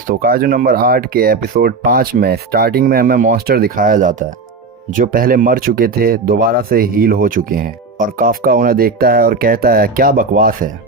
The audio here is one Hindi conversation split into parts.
दोस्तों काजू नंबर 8 के एपिसोड 5 में स्टार्टिंग में हमें मॉन्स्टर दिखाया जाता है जो पहले मर चुके थे, दोबारा से हील हो चुके हैं। और काफका उन्हें देखता है और कहता है क्या बकवास है।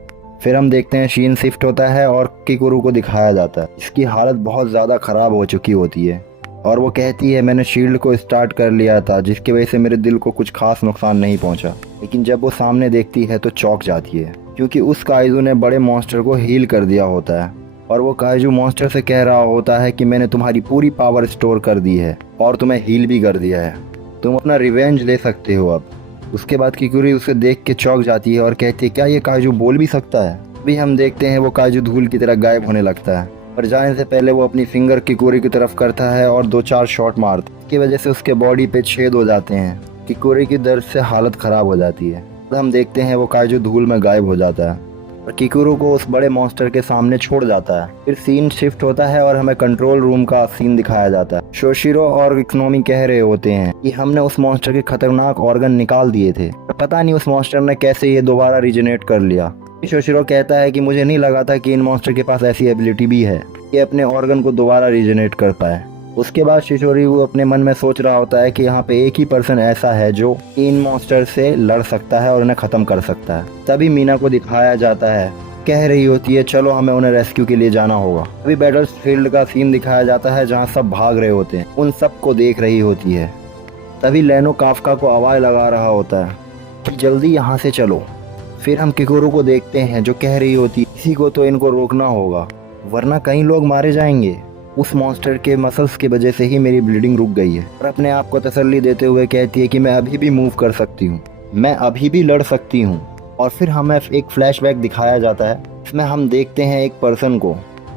फिर हम देखते हैं शीन शिफ्ट होता है और किकुरु को दिखाया जाता है। इसकी हालत बहुत ज़्यादा ख़राब हो चुकी होती है और वो कहती है मैंने शील्ड को स्टार्ट कर लिया था जिसकी वजह से मेरे दिल को कुछ खास नुकसान नहीं पहुंचा। लेकिन जब वो सामने देखती है तो चौंक जाती है क्योंकि उस काइजू ने बड़े मॉन्स्टर को हील कर दिया होता है। और वो काइजू मॉन्स्टर से कह रहा होता है कि मैंने तुम्हारी पूरी पावर स्टोर कर दी है और तुम्हें हील भी कर दिया है, तुम अपना रिवेंज ले सकते हो अब। उसके बाद किकुरु उसे देख के चौंक जाती है और कहती है क्या ये काइजू बोल भी सकता है। अभी हम देखते हैं वो काइजू धूल की तरह गायब होने लगता है और जाने से पहले वो अपनी फिंगर किकुरु की तरफ करता है और 2-4 शॉट मारता है। इसकी वजह से उसके बॉडी पे छेद हो जाते हैं। किकुरु की दर्द से हालत ख़राब हो जाती है। तो हम देखते हैं वो काइजू धूल में गायब हो जाता है और किकुरु को उस बड़े मॉन्स्टर के सामने छोड़ जाता है। फिर सीन शिफ्ट होता है और हमें कंट्रोल रूम का सीन दिखाया जाता है। शोशिरो और इकोनॉमी कह रहे होते हैं कि हमने उस मॉन्स्टर के खतरनाक ऑर्गन निकाल दिए थे, पता नहीं उस मॉन्स्टर ने कैसे ये दोबारा रिजेनेट कर लिया। शोशिरो कहता है कि मुझे नहीं लगा था कि इन मॉन्स्टर के पास ऐसी एबिलिटी भी है कि अपने ऑर्गन को दोबारा रिजेनेट कर पाए। उसके बाद शिशोरी वो अपने मन में सोच रहा होता है कि यहाँ पे एक ही पर्सन ऐसा है जो इन मॉन्स्टर से लड़ सकता है और उन्हें ख़त्म कर सकता है। तभी मीना को दिखाया जाता है, कह रही होती है चलो हमें उन्हें रेस्क्यू के लिए जाना होगा। अभी बैटल फील्ड का सीन दिखाया जाता है जहाँ सब भाग रहे होते हैं, उन सब को देख रही होती है। तभी लेनो काफका को आवाज़ लगा रहा होता है कि जल्दी यहाँ से चलो। फिर हम किकुरु को देखते हैं जो कह रही होती है इसी को तो इनको रोकना होगा वरना कई लोग मारे जाएंगे। उस मॉन्स्टर के मसल्स की वजह से ही मेरी ब्लीडिंग रुक गई है। और अपने आप को तसल्ली देते हुए कहती है कि मैं अभी भी मूव कर सकती हूँ, मैं अभी भी लड़ सकती हूँ। और फिर हमें एक फ्लैशबैक दिखाया जाता है। इसमें हम देखते हैं एक पर्सन को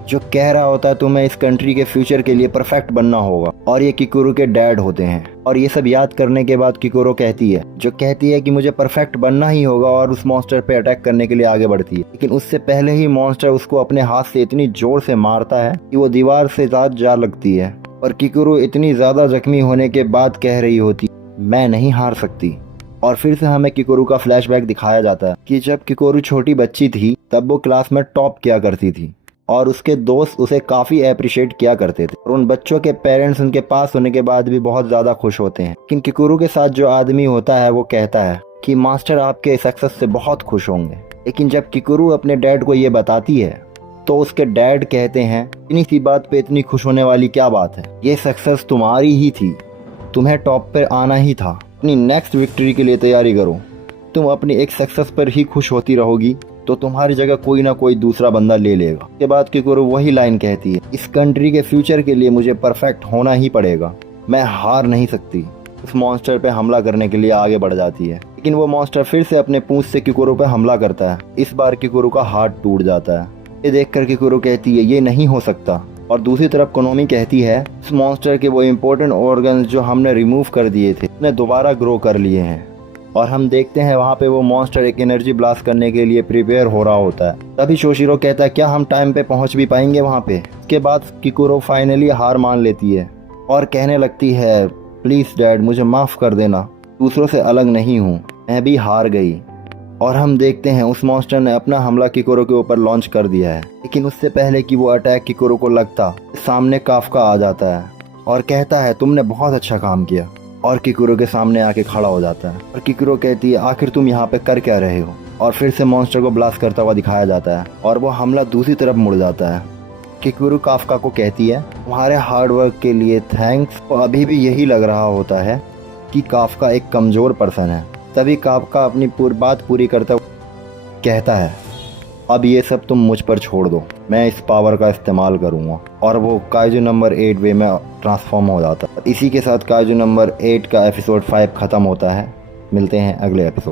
जो कह रहा होता है तुम्हें इस कंट्री के फ्यूचर के लिए परफेक्ट बनना होगा। और ये किकुरु के डैड होते हैं। और ये सब याद करने के बाद किकुरु कहती है कि मुझे परफेक्ट बनना ही होगा और उस मॉन्स्टर पे अटैक करने के लिए आगे बढ़ती है। लेकिन उससे पहले ही मॉन्स्टर उसको अपने हाथ से इतनी जोर से मारता है कि वो दीवार से साथ जा लगती है। और किकुरु इतनी ज़्यादा जख्मी होने के बाद कह रही होती मैं नहीं हार सकती। और फिर से हमें किकुरु का फ्लैशबैक दिखाया जाता है कि जब किकुरु छोटी बच्ची थी तब वो क्लास में टॉप किया करती थी और उसके दोस्त उसे काफ़ी अप्रिशिएट किया करते थे। और उन बच्चों के पेरेंट्स उनके पास होने के बाद भी बहुत ज़्यादा खुश होते हैं। लेकिन किकुरु के साथ जो आदमी होता है वो कहता है कि मास्टर आपके सक्सेस से बहुत खुश होंगे। लेकिन जब किकुरु अपने डैड को ये बताती है तो उसके डैड कहते हैं इतनी सी बात पे इतनी खुश होने वाली क्या बात है, ये सक्सेस तुम्हारी ही थी, तुम्हें टॉप पर आना ही था। अपनी नेक्स्ट विक्ट्री के लिए तैयारी करो। तुम अपनी एक सक्सेस पर ही खुश होती रहोगी तो तुम्हारी जगह कोई ना कोई दूसरा बंदा ले लेगा। उसके बाद किकुरु वही लाइन कहती है इस कंट्री के फ्यूचर के लिए मुझे परफेक्ट होना ही पड़ेगा, मैं हार नहीं सकती। उस मॉन्स्टर पे हमला करने के लिए आगे बढ़ जाती है। लेकिन वो मॉन्स्टर फिर से अपने पूंछ से किकुरु पे हमला करता है। इस बार किकुरु का हाथ टूट जाता है। ये देखकर किकुरु कहती है ये नहीं हो सकता। और दूसरी तरफ कोनोमी कहती है उस मॉन्स्टर के वो इम्पोर्टेंट ऑर्गन्स जो हमने रिमूव कर दिए थे उसने दोबारा ग्रो कर लिए हैं। और हम देखते हैं वहाँ पे वो मॉन्स्टर एक एनर्जी ब्लास्ट करने के लिए प्रिपेयर हो रहा होता है। तभी शोशिरो कहता है क्या हम टाइम पे पहुँच भी पाएंगे वहाँ पे। इसके बाद किकुरु फाइनली हार मान लेती है और कहने लगती है प्लीज़ डैड मुझे माफ़ कर देना, दूसरों से अलग नहीं हूँ, मैं भी हार गई। और हम देखते हैं उस मॉन्स्टर ने अपना हमला किकुरु के ऊपर लॉन्च कर दिया है। लेकिन उससे पहले कि वो अटैक किकुरु को लगता सामने काफका आ जाता है और कहता है तुमने बहुत अच्छा काम किया। और किकुरु के सामने आके खड़ा हो जाता है और किकुरु कहती है आखिर तुम यहाँ पे कर क्या रहे हो। और फिर से मॉन्स्टर को ब्लास्ट करता हुआ दिखाया जाता है और वो हमला दूसरी तरफ मुड़ जाता है। किकुरु काफका को कहती है तुम्हारे हार्डवर्क के लिए थैंक्स। तो अभी भी यही लग रहा होता है कि काफका एक कमज़ोर पर्सन है। तभी काफका अपनी बात पूरी करता हुआ कहता है अब ये सब तुम मुझ पर छोड़ दो, मैं इस पावर का इस्तेमाल करूँगा। और वो काइजू नंबर 8 वे में ट्रांसफॉर्म हो जाता है। इसी के साथ काइजू नंबर 8 का एपिसोड 5 ख़त्म होता है। मिलते हैं अगले एपिसोड।